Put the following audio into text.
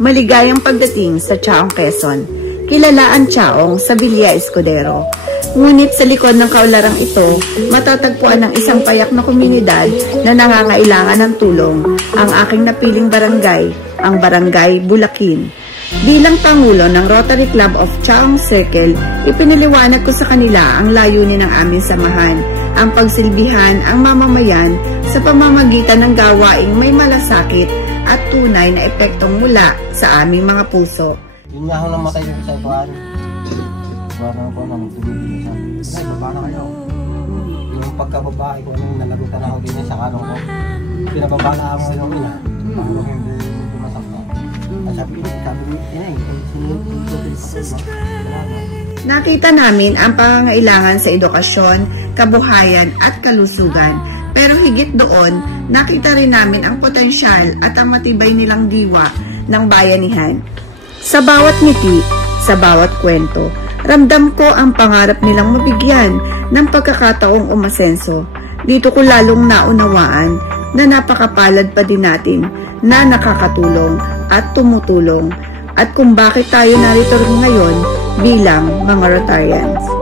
Maligayang pagdating sa Chaong, Quezon. Kilala ang Chaong sa Villa Escudero. Ngunit sa likod ng kaularang ito, matatagpuan ng isang payak na komunidad na nangangailangan ng tulong, ang aking napiling barangay, ang Barangay Bulakin. Bilang Pangulo ng Rotary Club of Chaong Circle, ipinaliwanag ko sa kanila ang layunin ng aming samahan, ang pagsilbihan ang mamamayan sa pamamagitan ng gawaing may malasakit at tunay na epektong mula sa aming mga puso. Yun nga ako namatay dito sa ikuan. Parang ako nang tumigil siya. Ay, baba na kayo. Yung pagkababae ko, nalagutan ako din sa kanong ko. Pinababa na ako yung ina. Parang hindi masakta. At sabi niya, nakita namin ang pangangailangan sa edukasyon, kabuhayan at kalusugan. Pero higit doon, nakita rin namin ang potensyal at ang matibay nilang diwa ng bayanihan. Sa bawat ngiti, sa bawat kwento, ramdam ko ang pangarap nilang mabigyan ng pagkakataong umasenso. Dito ko lalong naunawaan na napakapalad pa din natin na nakakatulong at tumutulong at kung bakit tayo narito ngayon bilang mga Rotarians.